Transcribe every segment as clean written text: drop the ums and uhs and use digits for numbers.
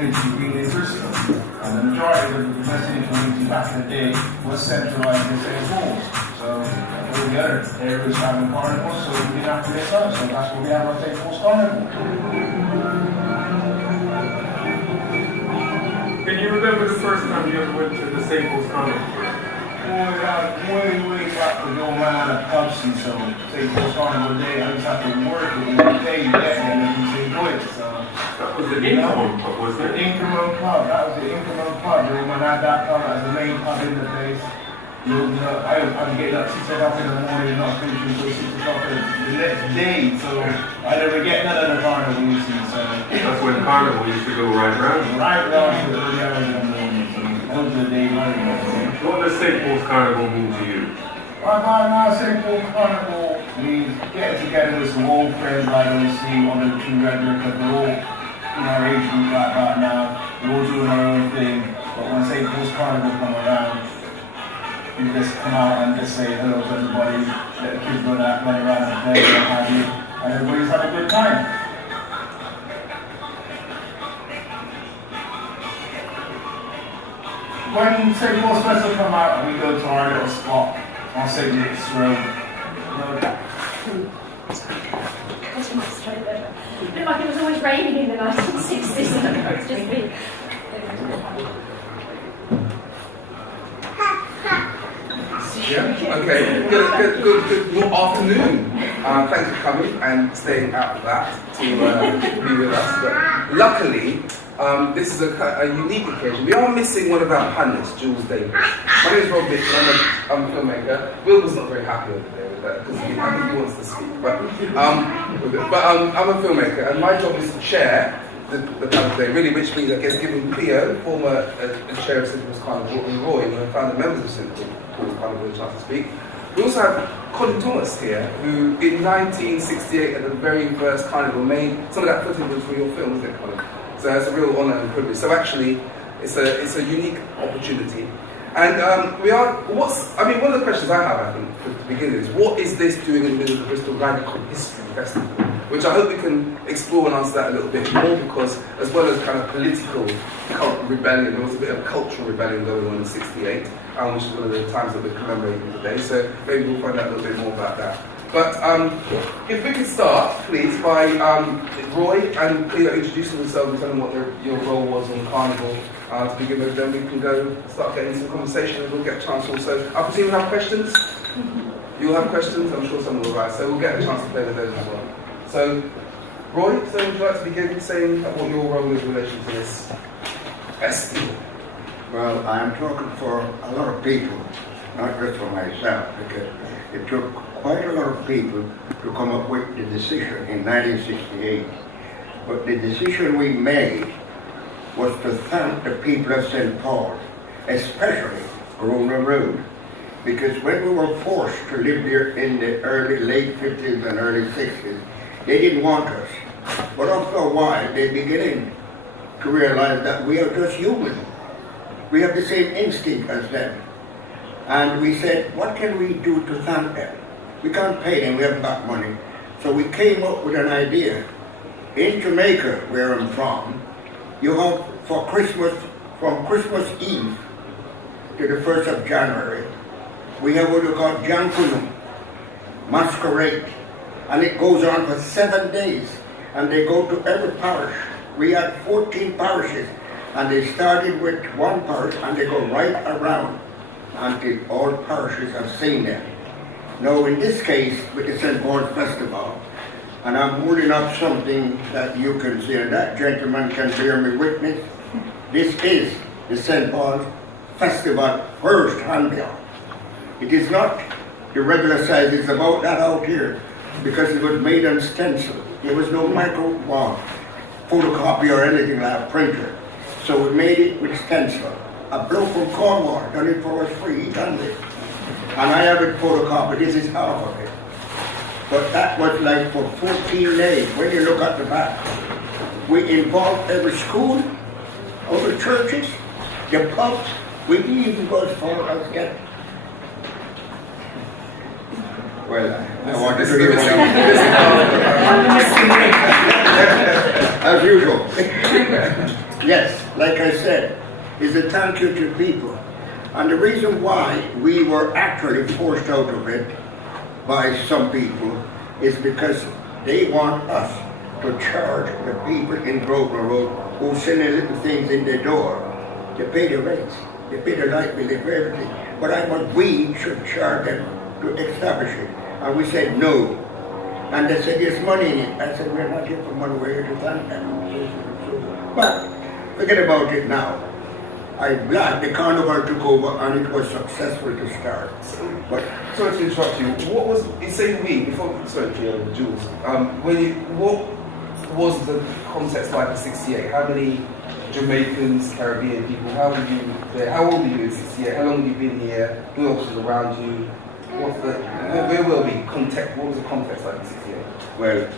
community being in Bristol. And the majority of the Western community back in the day was centralised in St Pauls. So all the other areas having carnivals, so we didn't have to miss out. So that's what we have our St Pauls Carnival. Can you remember the first time you ever went to the St Pauls Carnival? Way back to go around the pubs and so St Pauls Carnival Day, I just have to work with the day you get and then you enjoy it. So that was the income pub, was it? The income pub, that was the income pub. When I had that pub as the main pub in the place, I'm getting up 6 o'clock in the morning and not finishing until 6 o'clock the next day. So I never get none of the carnival, you see. So that's when carnival used to go right round. Right round to the early hours in the morning. So those are the days I remember. What does St Paul's Carnival mean to you? Right now, St Paul's Carnival means getting together with some old friends I don't see on the two regular, because we're all in our age group like that now. We're all doing our own thing. But when St Paul's Carnival come around, you just come out and just say hello to everybody, let the kids run around and play and what have you, and everybody's had a good time. When St Paul's Festival come out, we go to our little spot on St Nick's Road. It looked like it was always raining in the 1960s, and it's just been. Yeah, okay. Good afternoon. Thanks for coming and staying out of that to be with us. But luckily, this is a unique occasion. We are missing one of our panelists, Jules Davis. My name is Rob Dick, and I'm a filmmaker. Will was not very happy over there with that because I think he wants to speak. But I'm a filmmaker, and my job is to chair the panel today, really, which means, I guess, giving Theo, former chair of St Paul's Carnival, and Roy, one of the founder members of St Paul's Carnival, a chance to speak. We also have Colin Thomas here, who in 1968 at the very first carnival made some of that footage was for your film, isn't it, Colin? So it's a real honour and privilege. So actually, it's a unique opportunity. And one of the questions I have, I think, to begin with, is what is this doing in the middle of the Bristol Radical History Festival? Which I hope we can explore and answer that a little bit more, because as well as kind of political rebellion, there was a bit of cultural rebellion going on in '68, which is one of the times that we're commemorating today. So maybe we'll find out a little bit more about that. But if we could start, please, by Roy and Cleo introducing themselves and telling what your role was on Carnival to begin with. Then we can go start getting some conversation, and we'll get a chance also. I presume you have questions? You'll have questions? I'm sure someone will write, so we'll get a chance to play with those as well. So, Roy, would you like to begin saying what your role is in relation to this festival? Well, I'm talking for a lot of people, not just for myself, because it took quite a lot of people to come up with the decision in 1968. But the decision we made was to thank the people of St. Paul, especially Corona Road, because when we were forced to live there in the late 50s and early 60s, they didn't want us. But after a while, they're beginning to realize that we are just human. We have the same instinct as them. And we said, what can we do to thank them? We can't pay them, we haven't got money. So we came up with an idea. In Jamaica, where I'm from, you have for Christmas, from Christmas Eve to the 1st of January, we have what we call Jankunum, masquerade. And it goes on for 7 days. And they go to every parish. We had 14 parishes. And they started with one parish and they go right around until all parishes have seen them. Now in this case, with the St. Paul's Festival, and I'm holding up something that you can see, and that gentleman can bear me witness. This is the St. Paul's Festival first handbill. It is not the regular size, it's about that out here, because it was made on stencil. There was no micro photocopy or anything like a printer. So we made it with stencil. A bloke from Cornwall done it for us free, he done it. And I have it photocopied, this is half of it. But that was like for 14 days. When you look at the back, we involved every school, all the churches, the pubs. We didn't even go as far as get. Well, I want to do it as usual. Yes, like I said, is a thank you to people. And the reason why we were actually forced out of it by some people is because they want us to charge the people in Grosvenor Road who send the little things in their door. They pay the rates, they pay the light bill, they pay everything. But I want we should charge them to establish it. And we said no. And they said there's money in it. I said we're not here for money, we're here to thank them. But forget about it now. I'm glad the carnival took over and it was successful to start. But Sorry to interrupt you. What was you say we before? Sorry, Jules. What was the context like in '68? How many Jamaicans, Caribbean people? How were you there? How old were you in '68? How long have you been here? Who else was around you? Where were we? Context. What was the context like in '68? well,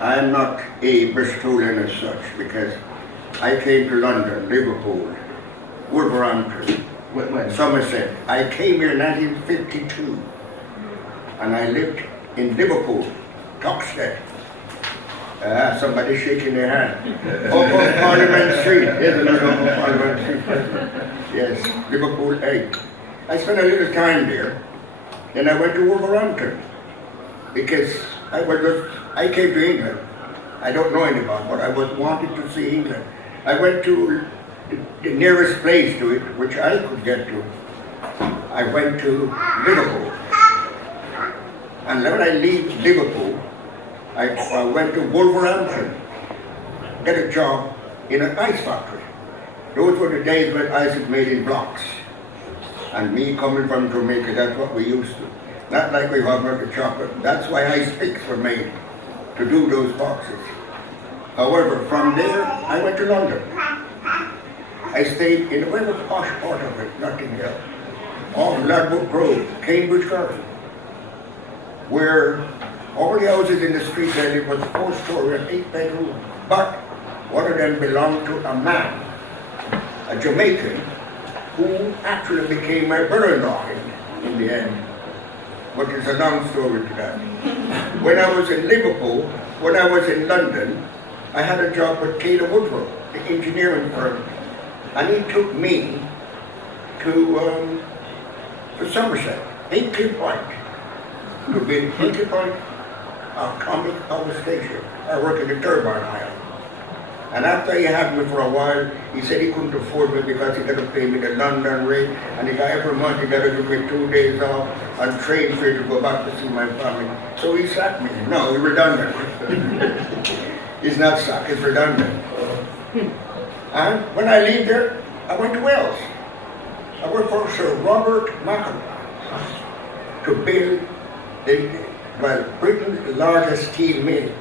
I'm not a Bristolian as such because I came to London, Liverpool, Wolverhampton, When? Somerset. I came here in 1952 and I lived in Liverpool, Toxteth. Somebody shaking their hand. Up on Parliament Street. There's another up on Parliament Street. Yes, Liverpool 8. I spent a little time there. Then I went to Wolverhampton because I came to England. I don't know anybody, but I was wanting to see England. I went to the nearest place to it, which I could get to. I went to Liverpool. And when I leave Liverpool, I went to Wolverhampton, get a job in an ice factory. Those were the days when ice was made in blocks. And me coming from Jamaica, that's what we used to. Not like we have the chocolate. That's why ice picks were made, to do those boxes. However, from there, I went to London. I stayed in the very posh part of it, Notting Hill, off Ladbroke Grove, Cambridge Garden, where all the houses in the street there it was 4-story and 8-bedroom. But one of them belonged to a man, a Jamaican, who actually became my brother-in-law in the end. But it's a long story to that. When I was in Liverpool, when I was in London, I had a job with Taylor Woodrow, the engineering firm, and he took me to Somerset, Hinkley Point, to build Hinkley Point atomic power station. I work in the turbine aisle. And after he had me for a while, he said he couldn't afford me because he got to pay me the London rate, and he got every month he got to give me 2 days off and train fare to go back to see my family. So he sacked me. No, he's redundant. He's not sacked, it's redundant. And when I leave there, I went to Wales. I worked for Sir Robert McIntyre to build Britain's largest steel mill.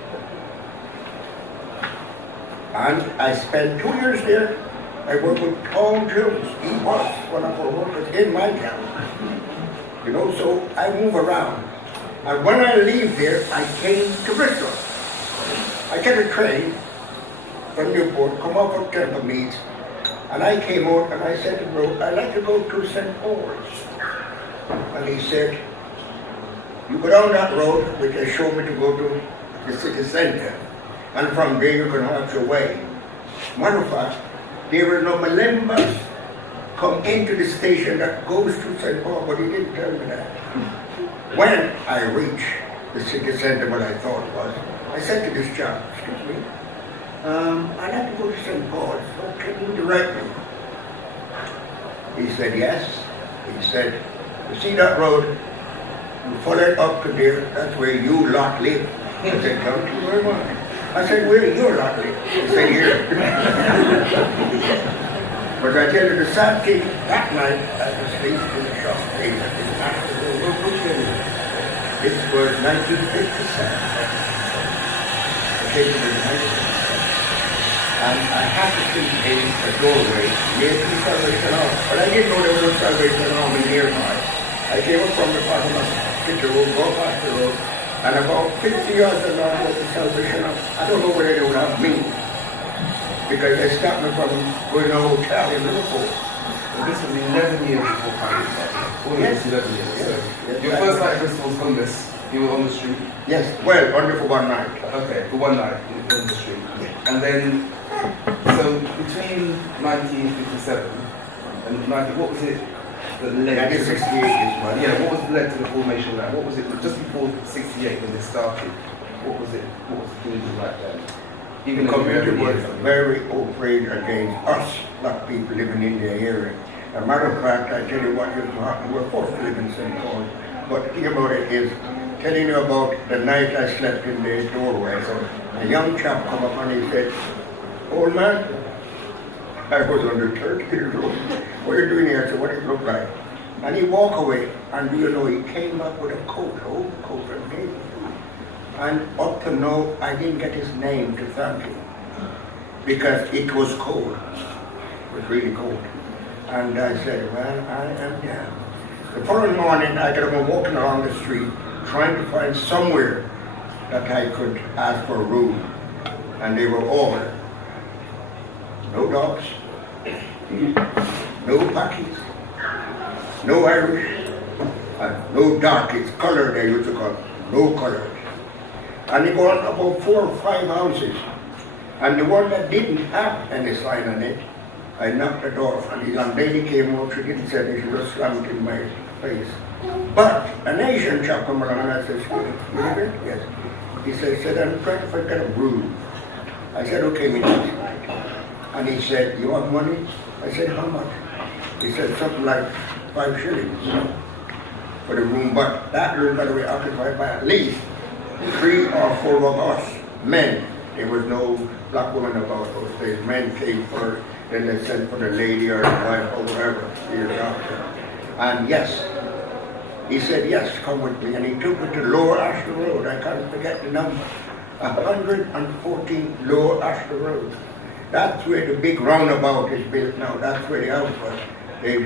And I spent 2 years there. I worked with Tom Jones. He was one of our workers in my town. You know, so I move around. And when I leave there, I came to Bristol. I get a train from Newport, come off of Temple Meads, and I came out and I said to bro, I'd like to go to St Pauls. And he said, you go down that road, which they showed me to go to the city centre. And from there you can have your way. Matter of fact, there were no Malembas come into the station that goes to St. Paul, but he didn't tell me that. When I reached the city centre, what I thought was, I said to this chap, excuse me, I'd like to go to St. Paul's, so can you direct me? He said, yes. He said, you see that road? You follow it up to there, that's where you lot live. I said, come to where am I? I said, where do your lot live? He said, here. But I tell you the sad thing, that night I was faced in a shop table at the National Hotel. This was 1957. I came to the United States. And I had to see a doorway near to the Salvation Army. But I didn't know there was a Salvation Army nearby. I came up from the bottom of the road, go past the road, and about 50 yards along was the Salvation Army. I don't know whether they would have me, because they stopped me from going to a hotel in Liverpool. Well, this was 11 years before Carmen. All Yes. this 11 years. Yes. So Yes. your first night at Bristol was homeless. You were on the street. Yes, well, only for one night. Okay, for one night you were on the street. Yes. And then So between 1957 and 19, what was it that led to 1968 is one. Yeah, what was led to the formation of that? What was it just before 68 when this started? What was it? What was the community like then? Even The though community you were was here. very outraged against us, black people living in the area. As a matter of fact, I tell you what used to happen. We're forced to live in St. Paul. But the thing about it is, telling you about the night I slept in the doorway. So a young chap come up and he said, "Old man," I was under 30 years old. "What are you doing here?" I said, "What does it look like?" And he walked away, and do you know, he came up with a coat, old coat, and gave it to me. And up to now, I didn't get his name to thank him, because it was cold. It was really cold. And I said, "Well, I am damned." The following morning, I got up walking along the street, trying to find somewhere that I could ask for a room. And they were all, no dogs, no Pakis, no Irish, and no darkies, colored they used to call it, no colored. And they go on about 4 or 5 houses. And the one that didn't have any sign on it, I knocked the door, and the young lady came out, she didn't say anything, she just slammed it in my face. But an Asian chap come along, and I said, "Excuse me, you live here?" "Yes." He said, "I'm trying to get a room." I said, "Okay, me too." And he said, "You want money?" I said, "How much?" He said, "Something like 5 shillings for the room." But that room, by the way, occupied by at least 3 or 4 of us, men. There was no black woman about those days. Men came first, then they sent for the lady or the wife or whatever, years after. And yes, he said, "Yes, come with me." And he took me to Lower Ashton Road. I can't forget the number. 114 Lower Ashton Road. That's where the big roundabout is built now. That's where the house was. They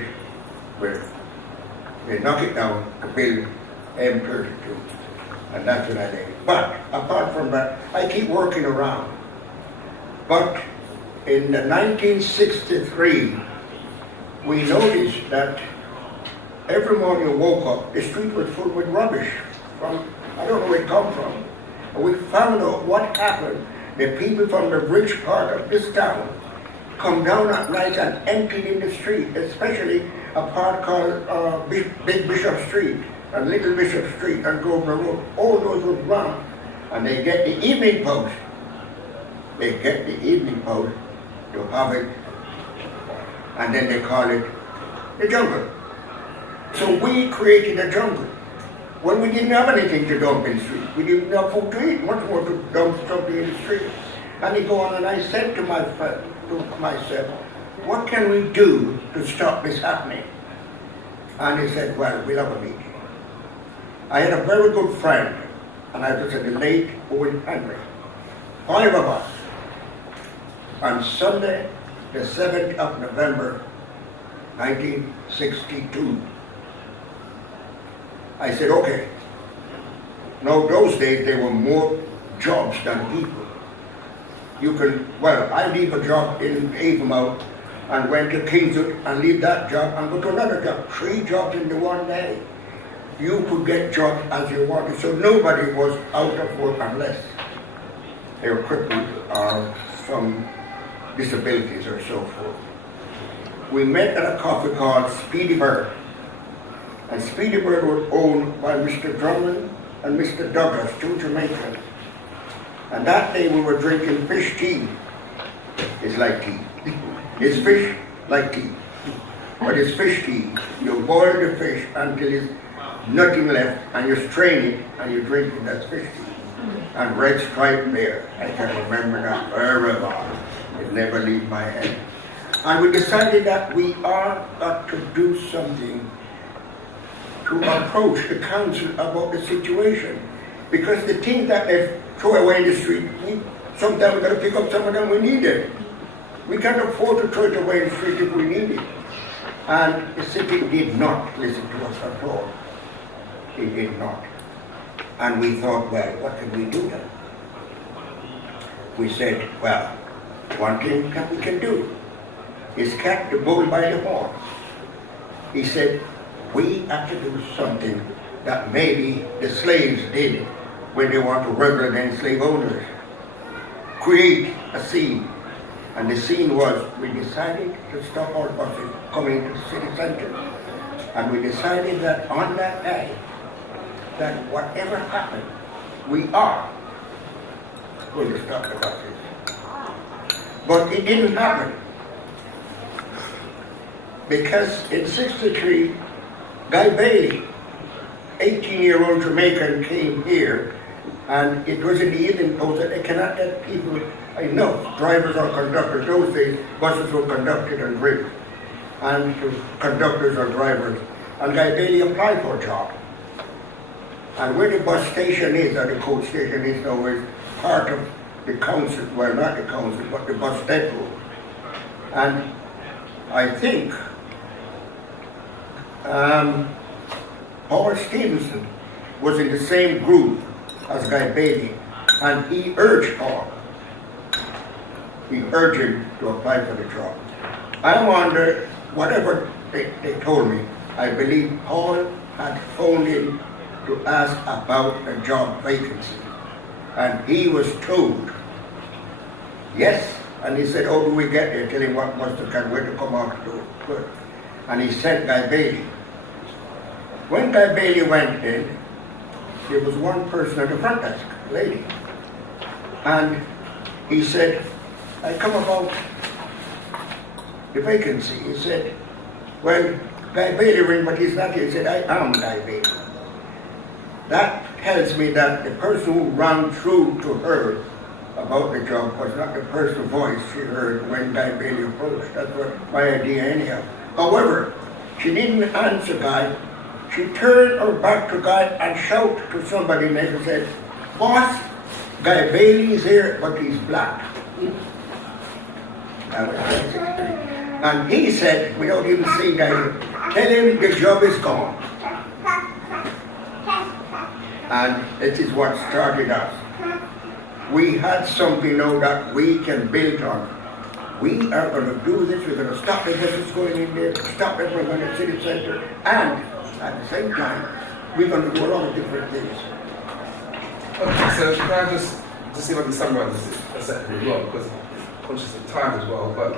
knock it down to build M32. And that's what I did. But apart from that, I keep working around. But in 1963, we noticed that every morning you woke up, the street was full with rubbish from, I don't know where it come from. And we found out what happened. The people from the rich part of this town come down at night and empty in the street, especially a part called Big Bishop Street and Little Bishop Street and Grosvenor Road. All those were wrong. And they get the evening post. They get the evening post to have it, and then they call it the jungle. So we created a jungle. When we didn't have anything to dump in the street, we didn't have food to eat, much more to dump something in the street. And he go on, and I said to myself, what can we do to stop this happening? And he said, "Well, we'll have a meeting." I had a very good friend, and I was at the late Owen Henry. 5 of us. On Sunday, the 7th of November, 1962. I said, "Okay." Now those days there were more jobs than people. You can, well, I leave a job in Avonmouth and went to Kingswood and leave that job and go to another job. 3 jobs in the one day. You could get jobs as you wanted, so nobody was out of work unless they were crippled or some disabilities or so forth. We met at a coffee called Speedy Bird. And Speedy Bird was owned by Mr. Drummond and Mr. Douglas, 2 Jamaicans. And that day we were drinking fish tea. It's like tea. It's fish like tea. But it's fish tea. You boil the fish until it's nothing left, and you strain it, and you drink it. That's fish tea. And red striped beer. I can remember that very well. It never leaves my head. And we decided that we are got to do something to approach the council about the situation. Because the things that they throw away in the street, sometimes we got to pick up some of them we need it. We can't afford to throw it away in the street if we need it. And the city did not listen to us at all. It did not. And we thought, well, what can we do then? We said, well, one thing that we can do is catch the bull by the horn. He said, we have to do something that maybe the slaves did when they want to rebel against slave owners. Create a scene. And the scene was, we decided to stop our buses coming to the city center. And we decided that on that day, that whatever happened, we are going to stop the buses. But it didn't happen. Because in '63, Guy Bailey, 18-year-old Jamaican, came here, and it was in the evening post that they cannot get people enough, drivers or conductors. Those days, buses were conducted and driven, and to conductors or drivers. And Guy Bailey applied for a job. And where the bus station is, or the coach station is now, is part of the council, well, not the council, but the bus depot. And I think Paul Stevenson was in the same group as Guy Bailey, and he urged Paul. He urged him to apply for the job. I wonder, whatever they told me, I believe Paul had phoned in to ask about a job vacancy. And he was told, yes. And he said, how do we get there? Tell him what must have come, where to come out to do it. And he sent Guy Bailey. When Guy Bailey went in, there was one person at the front desk, a lady. And he said, I come about the vacancy. He said, well, Guy Bailey ring, but he's not here. He said, I am Guy Bailey. That tells me that the person who ran through to her about the job was not the person's voice she heard when Guy Bailey approached. That's what my idea anyhow. However, she didn't answer Guy. She turned her back to Guy and shouted to somebody next and said, boss, Guy Bailey's here, but he's black. That was 1963. And he said, without even seeing Guy, tell him the job is gone. And it is what started us. We had something now that we can build on. We are going to do this, we're going to stop the buses going in there, stop everyone in the city center, and at the same time, we're going to do a lot of different things. Okay, so can I just see if I can summarize this a second as well, because I'm conscious of time as well. But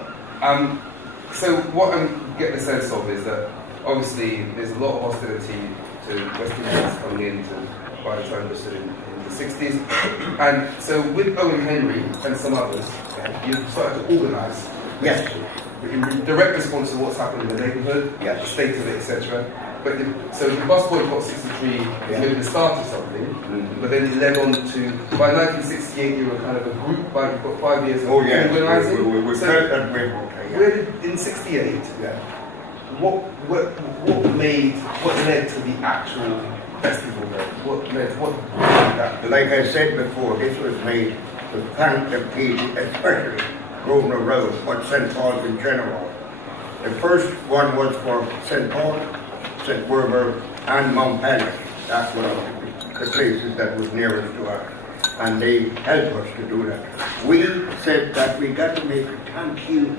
so what I'm getting a sense of is that obviously there's a lot of hostility to West Indians coming in to buy the time Bristol in the 60s. And so with Owen Henry and some others, you started to organise. Yes. In direct response to what's happened in the neighbourhood, Yes. the state of it, etc. But so the bus boycott 63 is maybe the start of something, but then it led on to, by 1968 you were kind of a group, but you've got 5 years of organising. We so felt that way, okay. where did, in 68, Yeah. what led to the actual festival then? What did that? Like I said before, this was made to thank the people, especially Grosvenor Road, but St Paul's in general. The first one was for St Paul, St Werburgh, and Mount Pelican. That's one of the places that was nearest to us. And they helped us to do that. We said that we got to make a thank you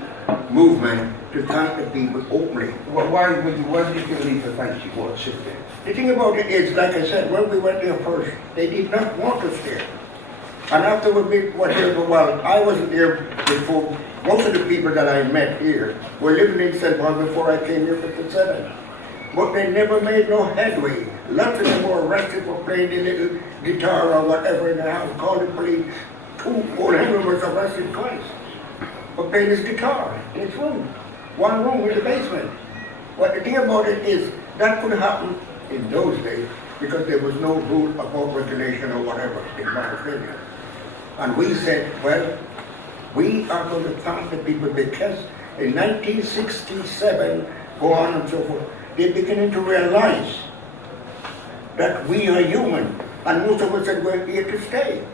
movement to thank the people openly. Why did you feel the need to thank you? What shifted? The thing about it is, like I said, when we went there first, they did not want us there. And after we went there for a while, I wasn't there before. Most of the people that I met here were living in St. Paul before I came here in 57. But they never made no headway. Lots of them were arrested for playing the little guitar or whatever in the house, called the police. Old Henry was arrested twice for playing his guitar in his room. One room in the basement. But the thing about it is, that could happen in those days because there was no rule about regulation or whatever, in my opinion. And we said, well, we are going to thank the people because in 1967, go on and so forth, they're beginning to realize that we are human. And most of us said, we're here to stay.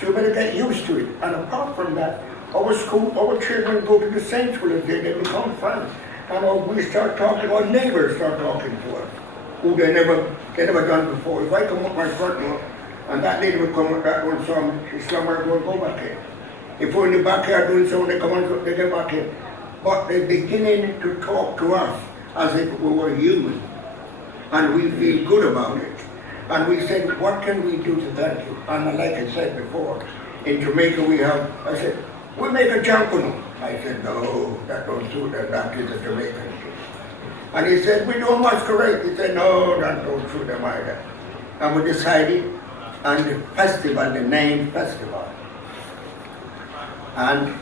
So we better get used to it. And apart from that, our school, our children go to the same school as they become friends. And we start talking, our neighbors start talking to us, who they never done before. If I come up my front door, and that lady would come up that one, she's somewhere going to go back in. If we're in the backyard doing something, they come on, they get back in. But they're beginning to talk to us as if we were human. And we feel good about it. And we said, what can we do to thank you? And like I said before, in Jamaica we have, I said, we make a Jankuno. I said, no, that don't suit us, that is a Jamaican thing. And he said, we do a masquerade. He said, no, that don't suit them either. And we decided on the festival, the name festival. And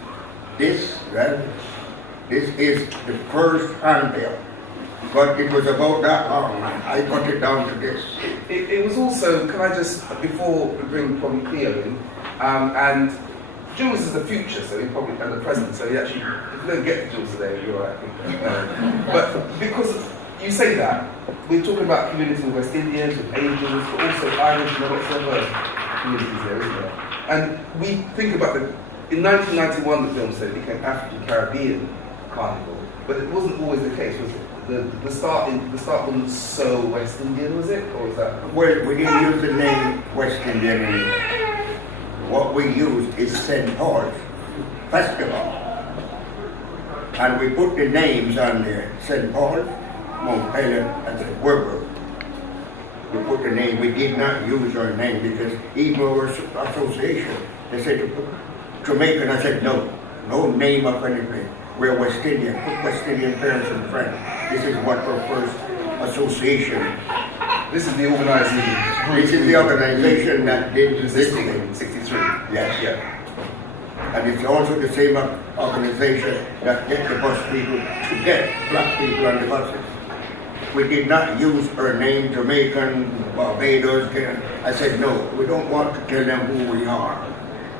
this, well, this is the first handbill. But it was about that long, man. I got it down to this. It was also, can I just, before we bring probably Cleo in, and Jules is the future, so he probably, and the present, so he actually, if you don't get to Jules today, you're all right. But because you say that, we're talking about communities of West Indians, with Asians, but also Irish and lots of other communities there, isn't there? And we think about in 1991 the film said it became Afrikan-Caribbean Carnival, but it wasn't always the case, was it? The start wasn't so West Indian, was it? Or was that? Well, we didn't use the name West Indian anymore. What we used is St Pauls Festival. And we put the names on there, St Paul, Mount Pilot, and St Werber. We put the name, we did not use our name because even our association, they said to put Jamaican, I said no name of anything. We're West Indian, put West Indian parents and friends. This is what our first association. This is the organising. This is the organization that did this thing. In 63. Yes, yeah. And it's also the same organization that get the bus people to get black people on the buses. We did not use our name, Jamaican, Barbados. I said, no, we don't want to tell them who we are.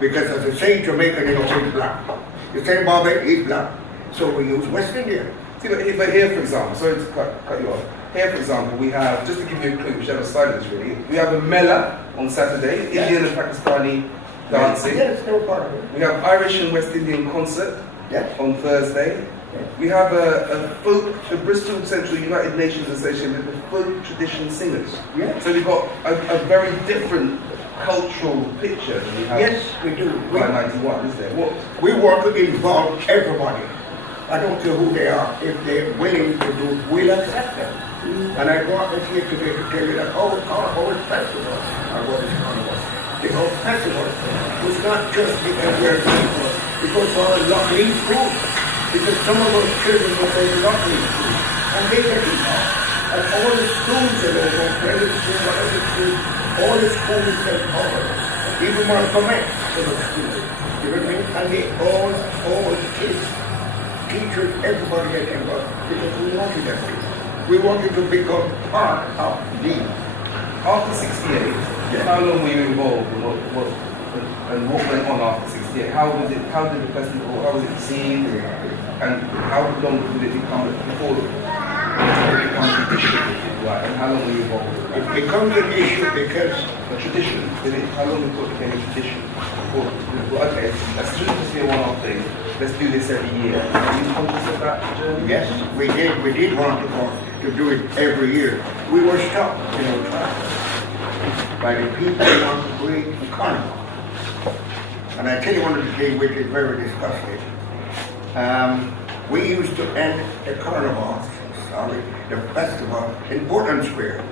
Because as I say, Jamaican is black. The same Barbados is black. So we use West Indian. See, but here, for example, sorry to cut you off. Here, for example, we have, just to give you a clue, which have a slide this really, we have a Mela on Saturday, Yes. Indian and Pakistani dancing. Yes, no part of it. We have Irish and West Indian concert Yes. on Thursday. Yes. We have a folk, the Bristol Central United Nations Association with the folk tradition singers. Yes. So we've got a very different cultural picture than we have Yes, we do. by 91, isn't there? We want to involve everybody. I don't care who they are. If they're willing to do, we'll accept them. And I brought this here today to tell you that our festival, the whole festival was not just because we're people, because of our lucky school. Because some of our children will go to lucky school. And they can be out. And all the schools are over, private school, whatever school, all the schools are over. Even Malcolm X is a school. You know what I mean? And they all kids, teachers, everybody that can go, because we wanted them to. We wanted to become part of the. After 68, how long were you involved and what went on after 68? How did the festival, how was it seen? And how long did it become before it became a tradition? And how long were you involved with that? It becomes an issue because A tradition? How long before it became a tradition? Okay, that's just be a one-off thing. Let's do this every year. Are you conscious of that journey? yes, we did want to do it every year. We were stopped in our tracks by the people who want to create a carnival. And I tell you one of the things which is very disgusting. We used to end the carnival, the festival in Portland Square.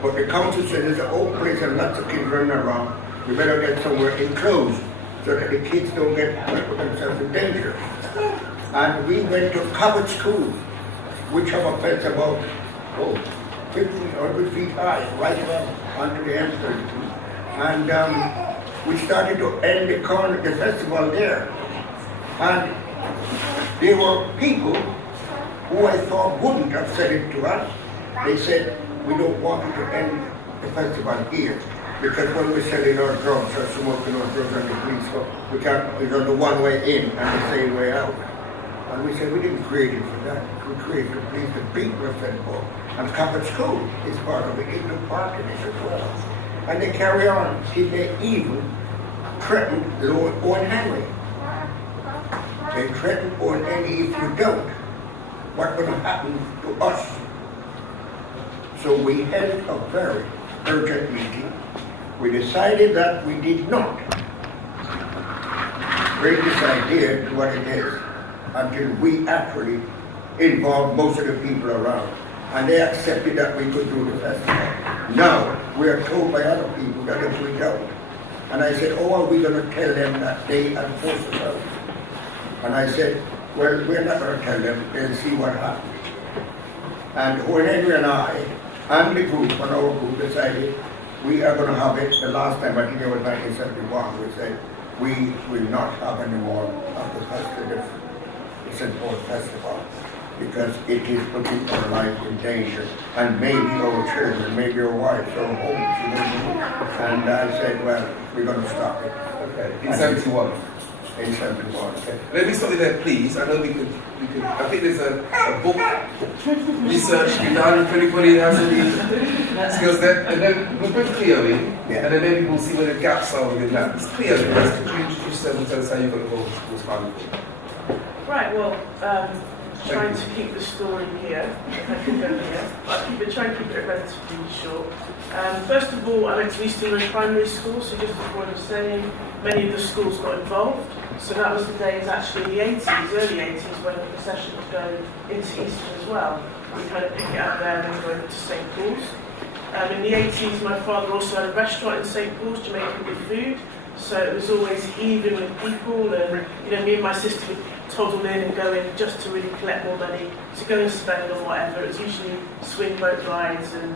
But the council said there's an old place and lots of kids running around. We better get somewhere enclosed so that the kids don't put themselves in danger. And we went to covered schools, which have a fence about 1,500 feet high, right around onto the M32. And we started to end the festival there. And there were people who I thought wouldn't have said it to us. They said, we don't want you to end the festival here. Because when we're selling our drugs or smoking our drugs on the police, we can't, it's on the one way in and the same way out. And we said, we didn't create it for that. We created it to please the people of St. Paul. And Coppard School is part of it, in the park in it as well. And they carry on till they even threaten the Owen Henry. They threaten Owen Henry if you don't. What will happen to us? So we held a very urgent meeting. We decided that we did not bring this idea to what it is until we actually involved most of the people around. And they accepted that we could do the festival. Now, we are told by other people that if we don't. And I said, oh, are we going to tell them that they enforce us out? And I said, well, we're not going to tell them, they'll see what happens. And when Henry and I, and the group, and our group decided we are going to have it, the last time, I think it was 1971, we said, we will not have any more of the festival, the St Pauls Festival, because it is putting our life in danger, and maybe our children, maybe our wives, our homes. And I said, well, we're going to stop it. Okay, in 71. In 71. Okay. Let me stop you there, please. I know we could. I think there's a book research to be done if anybody has any skills there. And then we'll put Cleo-ing, and then maybe we'll see where the gaps are within that. It's Cleo-ing. Could you introduce yourself and tell us how you got involved with St Pauls Carnival? Right, well, trying to keep the story here, if I can go here. I'll try and keep it relatively short. First of all, I went to East England Primary School, so just as what I was saying, many of the schools got involved. So that was the days, actually, in the 80s, early 80s, when the procession was going into Eastern as well. We kind of pick it up there and then go over to St Pauls. In the 80s, my father also had a restaurant in St Pauls, Jamaican good food. So it was always heaving with people, and me and my sister would toddle in and go in just to really collect more money to go and spend on whatever. It was usually swing boat rides and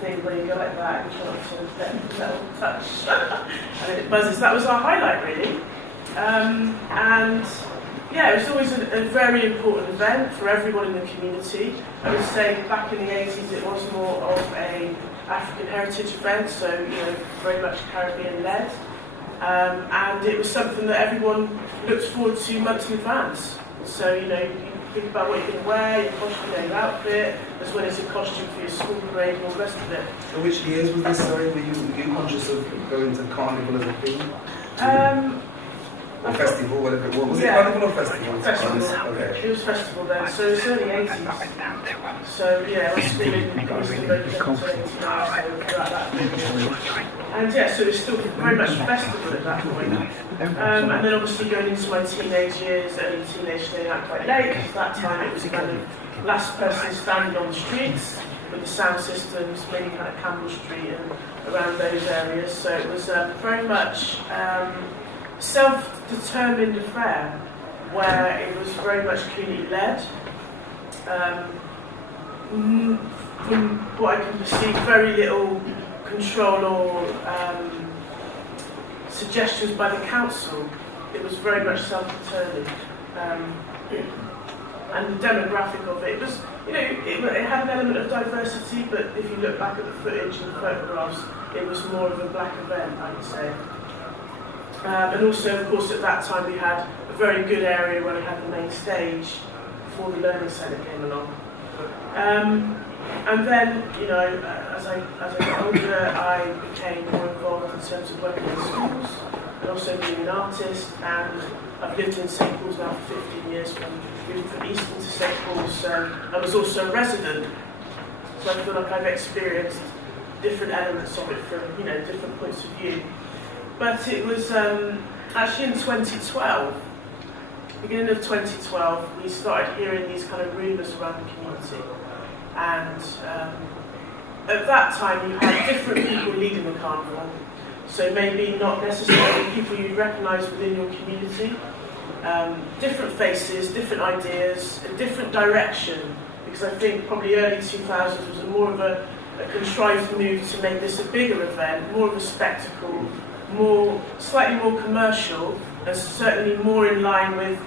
things where you go like that and try not to let the metal touch. And then it buzzes. That was our highlight, really. And yeah, it was always a very important event for everyone in the community. I would say back in the 80s it was more of a African heritage event, so very much Caribbean led. And it was something that everyone looked forward to months in advance. So, you think about what you're going to wear, your costume, your outfit, as well as your costume for your school parade and all the rest of it. So which years was this, sorry? Were you conscious of going to Carnival as a theme? Or festival, whatever it was. Was it Carnival or festival? Festival. Okay. It was festival then, so it's early 80s. So yeah, I was school in Bristol, and yeah, so it's still very much festival at that point. And then obviously going into my teenage years, early teenage, staying out quite late, because that time it was kind of last person standing on the streets with the sound systems, mainly kind of Campbell Street and around those areas. So it was very much self-determined affair, where it was very much community-led. From what I can perceive, very little control or suggestions by the council. It was very much self-determined. And the demographic of it was, it had an element of diversity, but if you look back at the footage and the photographs, it was more of a black event, I would say. And also, of course, at that time we had a very good area where we had the main stage before the Learning Centre came along. And then, as I got older, I became more involved in terms of working in schools and also being an artist. And I've lived in St Pauls now for 15 years, moving from Eastern to St Pauls. So I was also a resident, so I feel like I've experienced different elements of it from different points of view. But it was actually in 2012, beginning of 2012, we started hearing these kind of rumours around the community. And at that time, you had different people leading the carnival. So maybe not necessarily people you'd recognise within your community. Different faces, different ideas, a different direction. Because I think probably early 2000s was more of a contrived move to make this a bigger event, more of a spectacle, slightly more commercial, and certainly more in line with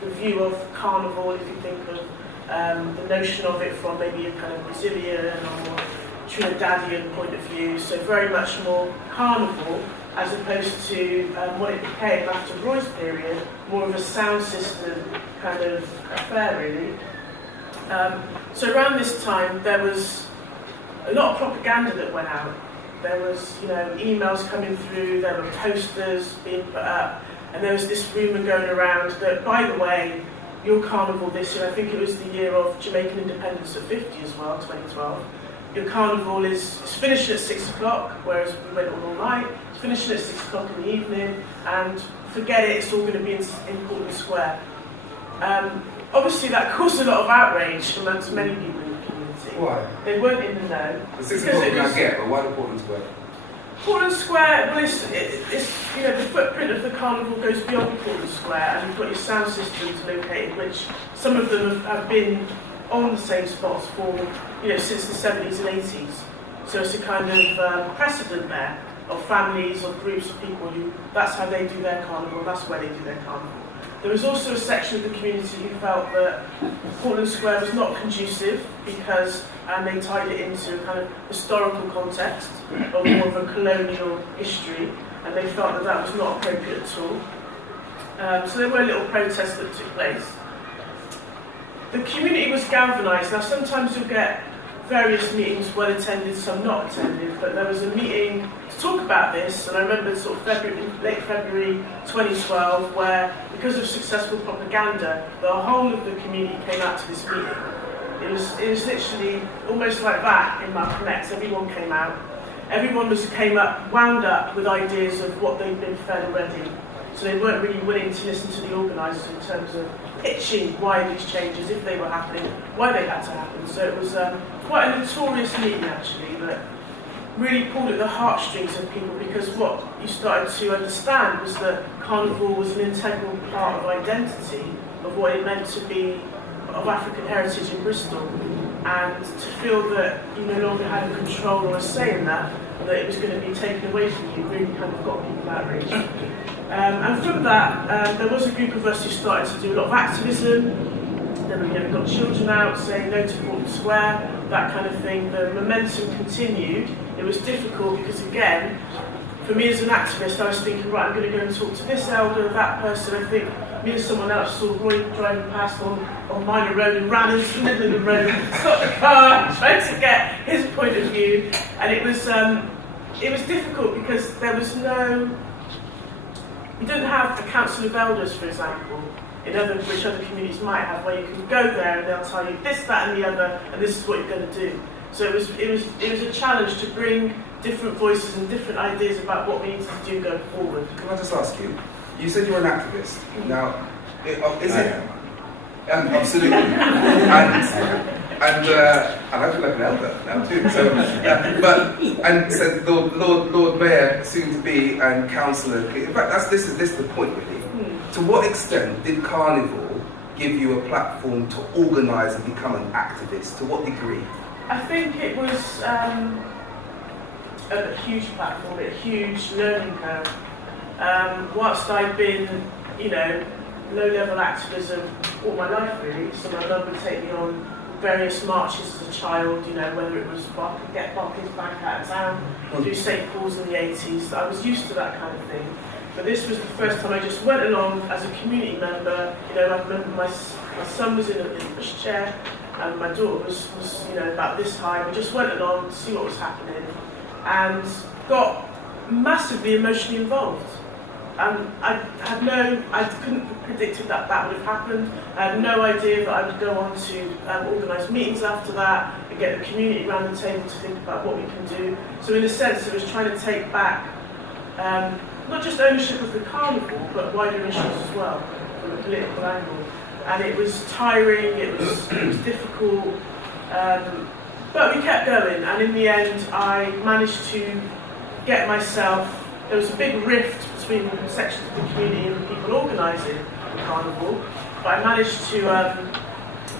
the view of carnival, if you think of the notion of it from maybe a kind of Brazilian or Trinidadian point of view. So very much more carnival, as opposed to what it became after Roy's period, more of a sound system kind of affair, really. So around this time, there was a lot of propaganda that went out. There was, emails coming through, there were posters being put up, and there was this rumour going around that, by the way, your carnival this year, I think it was the year of Jamaican independence at 50 as well, 2012, your carnival is finishing at 6 o'clock, whereas we went all night, it's finishing at 6 o'clock in the evening, and forget it, it's all going to be in Portland Square. Obviously that caused a lot of outrage amongst many people in the community. Why? They weren't in the know. The 6 o'clock I get, but why the Portland Square? Portland Square, well, it's you know, the footprint of the carnival goes beyond Portland Square, and you've got your sound systems located, which some of them have been on the same spots for, you know, since the 70s and 80s. So it's a kind of precedent there of families or groups of people who, that's how they do their carnival, that's where they do their carnival. There was also a section of the community who felt that Portland Square was not conducive because, and they tied it into a kind of historical context of more of a colonial history, and they felt that that was not appropriate at all. So there were little protests that took place. The community was galvanised. Now sometimes you'll get various meetings well attended, some not attended, but there was a meeting to talk about this, and I remember sort of late February 2012, where because of successful propaganda, the whole of the community came out to this meeting. It was literally almost like that in my Connect. Everyone came out. Everyone wound up with ideas of what they'd been fed already. So they weren't really willing to listen to the organisers in terms of pitching why these changes, if they were happening, why they had to happen. So it was quite a notorious meeting actually that really pulled at the heartstrings of people, because what you started to understand was that carnival was an integral part of identity of what it meant to be of African heritage in Bristol, and to feel that you no longer had a control or a say in that, and that it was going to be taken away from you, really kind of got people outraged. And from that, there was a group of us who started to do a lot of activism. Then we got children out saying no to Portland Square, that kind of thing. The momentum continued. It was difficult because, again, for me as an activist, I was thinking, right, I'm going to go and talk to this elder, that person. I think me and someone else saw Roy driving past on Minor Road and ran into the middle of the road, stopped the car, tried to get his point of view. And it was difficult because there was no... We didn't have a council of elders, for example, which other communities might have, where you can go there and they'll tell you this, that, and the other, and this is what you're going to do. So it was a challenge to bring different voices and different ideas about what we need to do going forward. Can I just ask you? You said you're an activist. Now, is it? Absolutely. And I feel like an elder now too. So, Lord Mayor, soon to be, and councillor. In fact, this is the point really. To what extent did Carnival give you a platform to organise and become an activist? To what degree? I think it was a huge platform, a huge learning curve. Whilst I'd been, low-level activism all my life really, so my mum would take me on various marches as a child, whether it was get Barclays Bank out of town, do St Pauls in the 80s. I was used to that kind of thing. But this was the first time I just went along as a community member. I remember my son was in a pushchair, and my daughter was about this high. We just went along to see what was happening, and got massively emotionally involved. I couldn't have predicted that would have happened. I had no idea that I would go on to organise meetings after that and get the community around the table to think about what we can do. So in a sense, it was trying to take back not just ownership of the carnival, but wider issues as well, from a political angle. And it was tiring, it was difficult, but we kept going. And in the end, I managed to get myself. There was a big rift between sections of the community and the people organising the carnival, but I managed to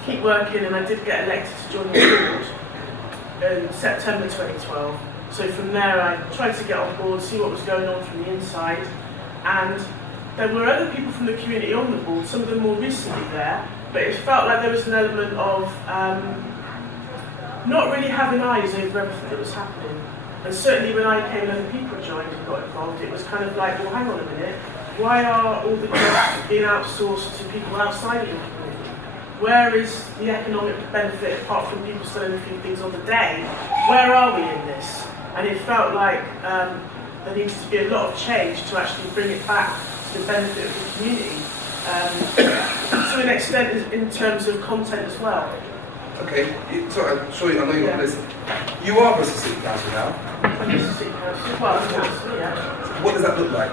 keep working, and I did get elected to join the board in September 2012. So from there I tried to get on board, see what was going on from the inside, and there were other people from the community on the board, some of them more recently there, but it felt like there was an element of not really having eyes over everything that was happening. And certainly when I came and other people joined and got involved, it was kind of like, well, hang on a minute, why are all the jobs being outsourced to people outside of the community? Where is the economic benefit, apart from people selling a few things on the day? Where are we in this? And it felt like there needs to be a lot of change to actually bring it back to the benefit of the community. To an extent in terms of content as well. Okay, sorry, I'm sure I know you're not listening. You are Bristol City Council now. Bristol City Council, well, council, yeah. What does that look like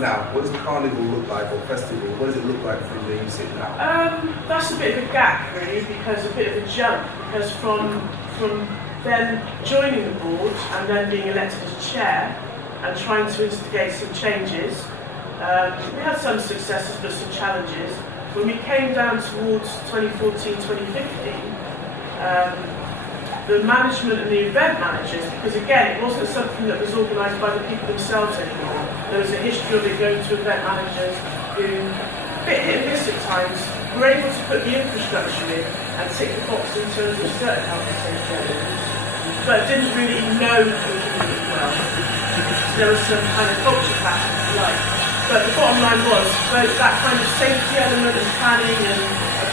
now? What does the carnival look like, or festival? What does it look like from where you sit now? That's a bit of a gap, really, because a bit of a jump. Because from then joining the board and then being elected as chair, and trying to instigate some changes. We had some successes but some challenges. When we came down towards 2014-2015, the management and the event managers, because again, it wasn't something that was organised by the people themselves anymore. There was a history of it going to event managers who, a bit hit and miss at times, were able to put the infrastructure in and tick the box in terms of certain health and safety elements, but didn't really know the community well. So there was some kind of culture clash, if you like. But the bottom line was, both that kind of safety element and planning, and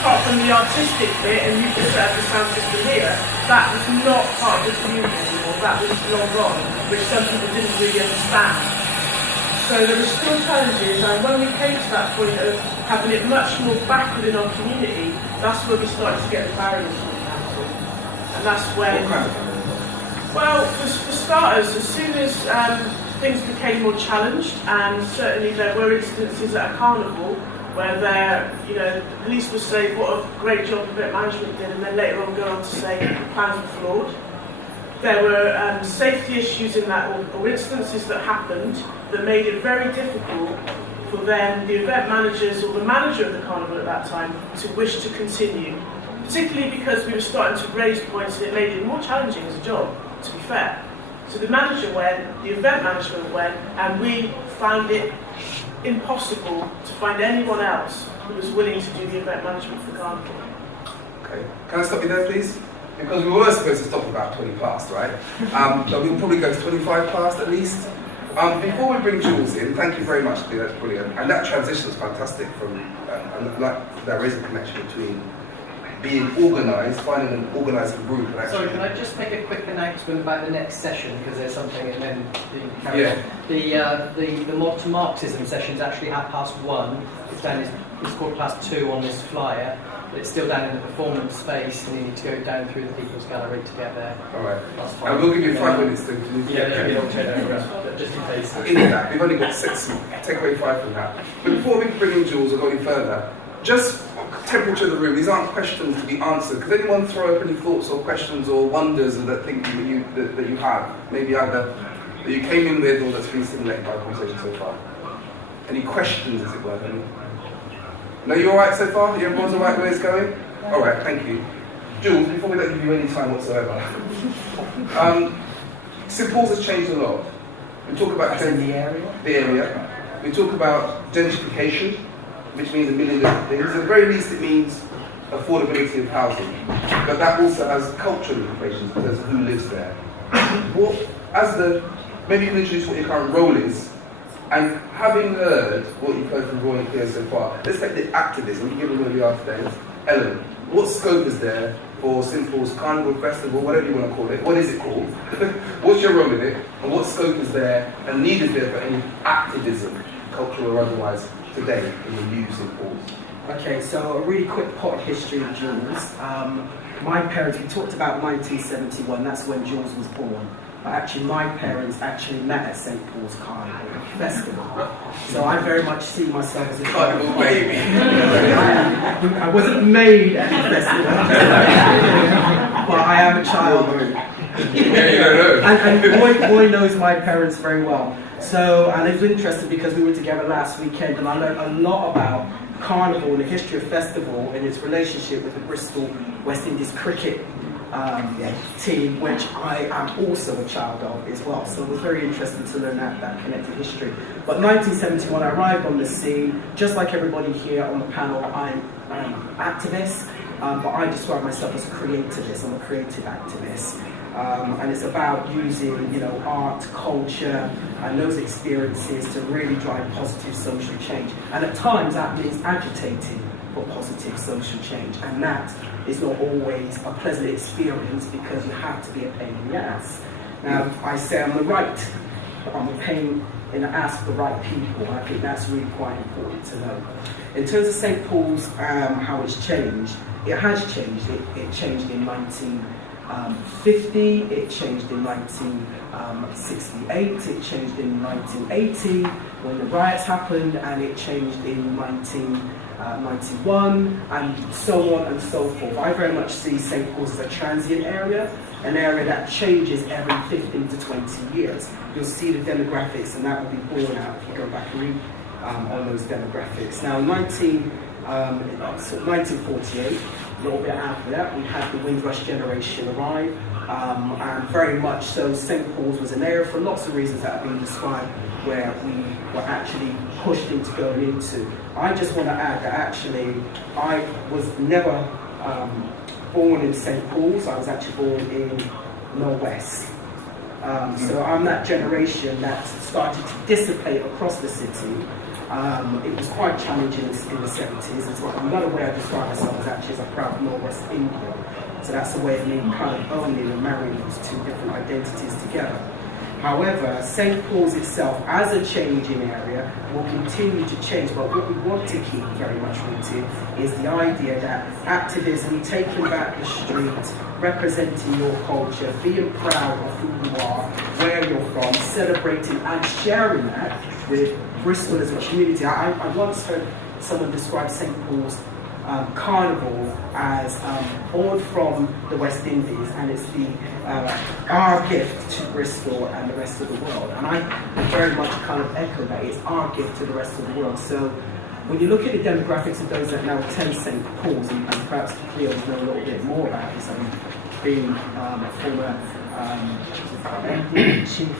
apart from the artistic bit, and you can set up the sound system here, that was not part of the community anymore. That was long gone, which some people didn't really understand. So there were still challenges, and when we came to that point of having it much more back within our community, that's where we started to get the barriers from the council. And that's when, well, for starters, as soon as things became more challenged, and certainly there were instances at a carnival where the police would say what a great job event management did, and then later on go on to say the plans were flawed. There were safety issues in that, or instances that happened that made it very difficult for them, the event managers or the manager of the carnival at that time, to wish to continue. Particularly because we were starting to raise points that made it more challenging as a job, to be fair. So the manager went, the event management went, and we found it impossible to find anyone else who was willing to do the event management for the carnival. Okay, can I stop you there, please? Because we were supposed to stop about 20 past, right? But we'll probably go to 25 past at least. Before we bring Jules in, thank you very much, Claire, that's brilliant. And that transition is fantastic from, like, there is a connection between being organised, finding an organising group. And actually, sorry, can I just make a quick announcement about the next session, because there's something, and then carry on. The Mod to Marxism session is actually 1:30. It's down. It's called +2 on this flyer, but it's still down in the performance space, and you need to go down through the People's Gallery to get there. all right. That's fine. And we'll give you 5 minutes to Yeah, there should be a little turnover, just in case. in that. We've only got 6. Take away 5 from that. But before we bring in Jules or go any further, just temperature of the room. These aren't questions to be answered. Could anyone throw up any thoughts or questions or wonders that thinking that you have? Maybe either that you came in with or that's been stimulated by the conversation so far. Any questions, as it were? No, you all right so far? Everyone's all right where it's going? All right, thank you. Jules, before we don't give you any time whatsoever, St Pauls has changed a lot. We talk about the area. The area. We talk about gentrification, which means a million different things. At the very least, it means affordability of housing, but that also has cultural implications in terms of who lives there. Maybe you can introduce what your current role is, and having heard what you've heard from Roy and Claire so far, let's take the activism, given where we are today. Ellen, what scope is there for St Pauls Carnival Festival, whatever you want to call it? What is it called? What's your role in it? And what scope is there and need is there for any activism, cultural or otherwise, today in the new St Pauls? Okay, so a really quick pot of history of Jules. My parents, we talked about 1971, that's when Jules was born. But actually, my parents actually met at St Pauls Carnival Festival. So I very much see myself as a Carnival baby. I wasn't made at the festival, but I am a child. And Boy knows my parents very well. So, and it was interesting because we were together last weekend, and I learned a lot about Carnival and the history of festival and its relationship with the Bristol West Indies cricket team, which I am also a child of as well. So it was very interesting to learn that connected history. But 1971, I arrived on the scene, just like everybody here on the panel. I'm an activist, but I describe myself as a creativist. I'm a creative activist. And it's about using, art, culture, and those experiences to really drive positive social change. And at times that means agitating for positive social change. And that is not always a pleasant experience because you have to be a pain in the ass. Now, I say I'm the right, but I'm a pain in the ass for the right people. And I think that's really quite important to know. In terms of St Paul's, how it's changed, it has changed. It changed in 1950, it changed in 1968, it changed in 1980 when the riots happened, and it changed in 1990 91, and so on and so forth. I very much see St Paul's as a transient area, an area that changes every 15 to 20 years. You'll see the demographics, and that will be borne out if you go back and read on those demographics. Now, 1948, a little bit after that, we had the Windrush generation arrive, and very much so St Paul's was an area for lots of reasons that have been described where we were actually pushed into going into. I just want to add that actually I was never born in St Paul's. I was actually born in Norwest. So I'm that generation that started to dissipate across the city. It was quite challenging in the 70s. It's like another way I describe myself as actually as a proud Northwest Indian. So that's the way of me kind of owning and marrying those two different identities together. However, St Paul's itself, as a changing area, will continue to change. But what we want to keep very much rooted is the idea that activism, taking back the streets, representing your culture, being proud of who you are, where you're from, celebrating and sharing that with Bristol as a community. I once heard someone describe St Paul's Carnival as born from the West Indies, and it's our gift to Bristol and the rest of the world. And I very much kind of echo that. It's our gift to the rest of the world. So when you look at the demographics of those that now attend St Paul's, and perhaps Cleo will know a little bit more about this, I mean, being a former chief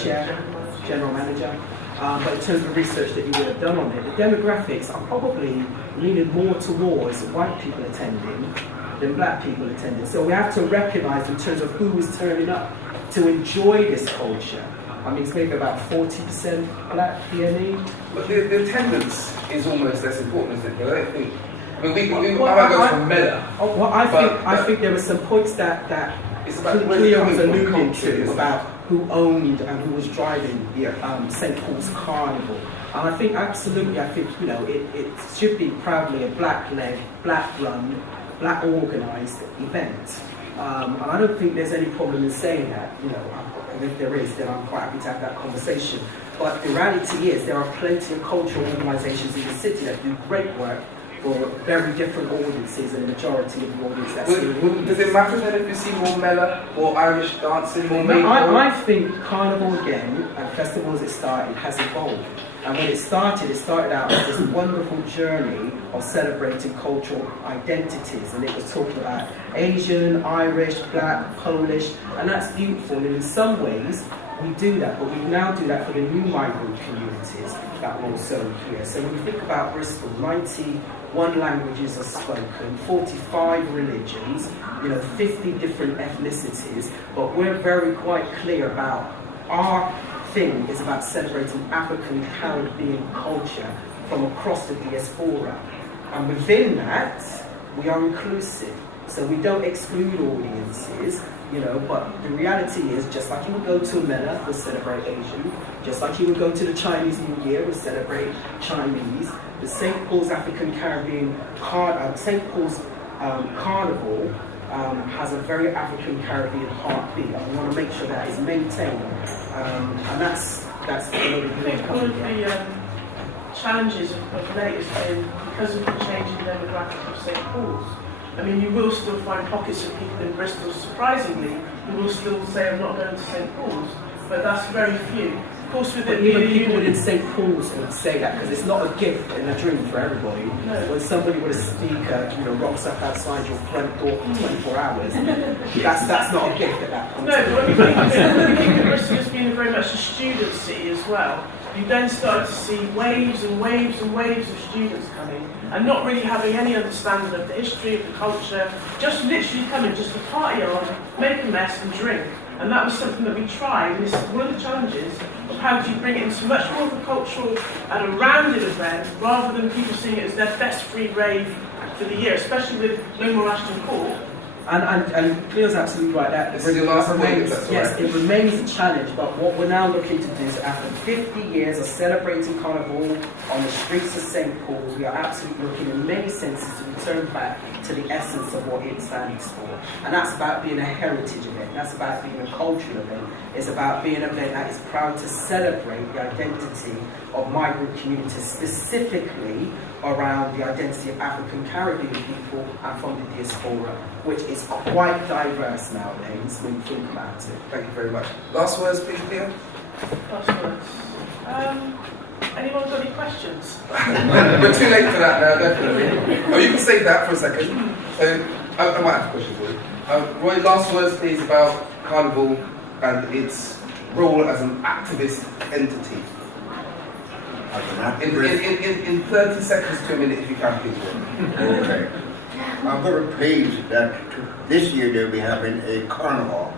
chair, general manager, but in terms of research that you would have done on it, the demographics are probably leaning more towards white people attending than black people attending. So we have to recognise in terms of who is turning up to enjoy this culture. I mean, it's maybe about 40% black PNE. But the attendance is almost less important, isn't it? I don't think. I mean, we go from Mela. Well, I think there were some points that it's about Cleo was alluding to about who owned and who was driving the St Paul's Carnival. And I think absolutely, it should be proudly a black-led, black-run, black-organised event. And I don't think there's any problem in saying that, and if there is, then I'm quite happy to have that conversation. But the reality is there are plenty of cultural organisations in the city that do great work for very different audiences, and the majority of the audience that's does it matter then if you see more Mela, more Irish dancing, more maple? I think Carnival again, and festival as it started, has evolved. And when it started out as this wonderful journey of celebrating cultural identities, and it was talking about Asian, Irish, Black, Polish, and that's beautiful. And in some ways, we do that, but we now do that for the new migrant communities that are also here. So when you think about Bristol, 91 languages are spoken, 45 religions, 50 different ethnicities, but we're very quite clear about our thing is about celebrating African-Caribbean culture from across the diaspora. And within that, we are inclusive. So we don't exclude audiences, but the reality is, just like you would go to a Mela, we'll celebrate Asian. Just like you would go to the Chinese New Year, we'll celebrate Chinese. The St Paul's African-Caribbean St Paul's Carnival has a very African-Caribbean heartbeat, and we want to make sure that is maintained. And that's one of the challenges of late has been because of the changing demographic of St Paul's. I mean, you will still find pockets of people in Bristol, surprisingly, who will still say, I'm not going to St Paul's, but that's very few. Of course, with it even people within St Paul's would say that, because it's not a gift and a dream for everybody. No. When somebody with a speaker, rocks up outside your front door for 24 hours, that's not a gift at that point. No, but when you think that Bristol has been very much a student city as well, you then start to see waves and waves and waves of students coming, and not really having any understanding of the history of the culture, just literally coming just to party on, make a mess and drink. And that was something that we tried, and this is one of the challenges of how do you bring it into much more of a cultural and a rounded event, rather than people seeing it as their best free rave for the year, especially with no more Ashton Court. And Cleo's absolutely right. It remains a challenge, but what we're now looking to do is, after 50 years of celebrating Carnival on the streets of St Paul's, we are absolutely looking in many senses to return back to the essence of what it stands for. And that's about being a heritage event, that's about being a cultural event, it's about being an event that is proud to celebrate the identity of migrant communities, specifically around the identity of African-Caribbean people and from the diaspora, which is quite diverse nowadays when you think about it. Thank you very much. Last words, please, Leah. Last words. Anyone got any questions? We're too late for that now, definitely. Oh, you can save that for a second. So, I might have a question for you. Roy, last words, please, about Carnival and its role as an activist entity. As an activist? In 30 seconds to a minute, if you can, please. Okay. I'm very pleased that this year they'll be having a carnival,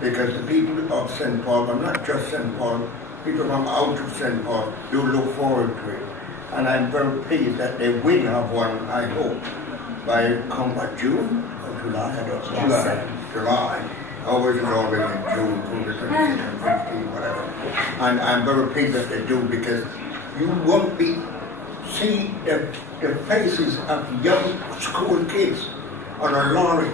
because the people of St. Paul, but not just St. Paul, people from out of St. Paul do look forward to it. And I'm very pleased that they will have one, I hope, by June or July, I don't know. July. Always in June, 15, whatever. And I'm very pleased that they do, because you won't see the faces of young school kids on a lorry,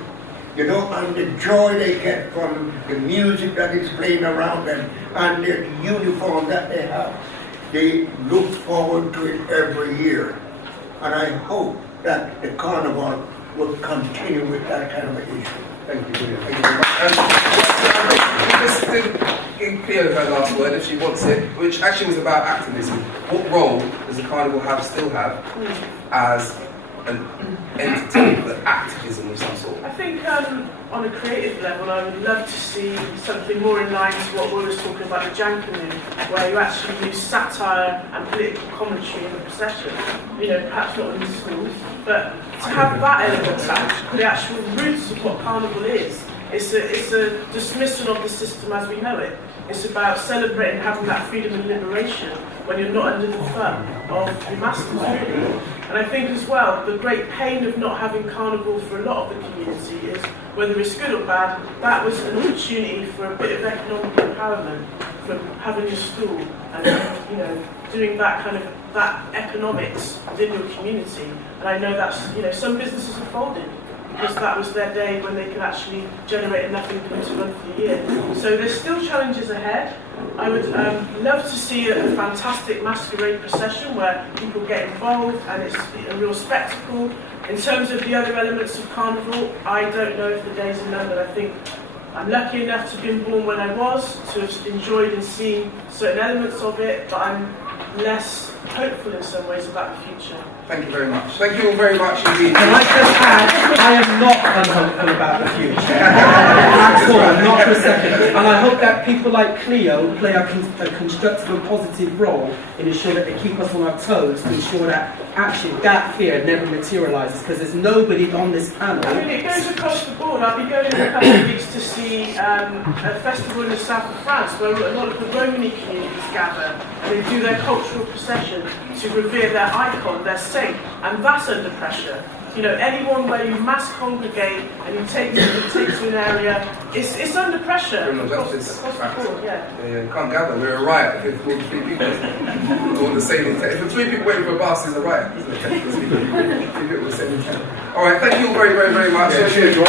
you know, and the joy they get from the music that is playing around them and the uniform that they have. They look forward to it every year. And I hope that the carnival will continue with that kind of an issue. Thank you, Julia. Thank you very much. Just in clear her last word, if she wants it, which actually was about activism. What role does the carnival still have as an entity for activism of some sort? I think on a creative level, I would love to see something more in line to what we were talking about the Jankanoo, where you actually use satire and political commentary in the procession. You know, perhaps not in the schools, but to have that element back, the actual roots of what Carnival is. It's a dismissal of the system as we know it. It's about celebrating having that freedom and liberation when you're not under the thumb of your masters, really. And I think as well, the great pain of not having Carnival for a lot of the community is, whether it's good or bad, that was an opportunity for a bit of economic empowerment from having your school and, you know, doing that kind of, that economics within your community. And I know that's, you know, some businesses have folded, because that was their day when they could actually generate enough income to run for the year. So there's still challenges ahead. I would love to see a fantastic masquerade procession where people get involved and it's a real spectacle. In terms of the other elements of Carnival, I don't know if the days are numbered. I think I'm lucky enough to have been born when I was, to have enjoyed and seen certain elements of it, but I'm less hopeful in some ways about the future. Thank you very much. Thank you all very much indeed. Can I just add, I am not unhopeful about the future. At all, not for a second. And I hope that people like Cleo play a constructive and positive role in ensuring that they keep us on our toes, to ensure that actually that fear never materialises, because there's nobody on this panel. I mean, it goes across the board. I'll be going in a couple of weeks to see a festival in the south of France where a lot of the Romani communities gather and they do their cultural procession to revere their icon, their saint, and that's under pressure. You know, anyone where you mass congregate and you take to an area, it's under pressure. Criminal justice. Across the board, yeah. You can't gather. We're a riot if it's 3 people. All the same intent. If 3 people waiting for a bus is a riot, isn't it? 3 people with the same intent. All right, thank you all very, very, very much. Yeah, cheers, Rob.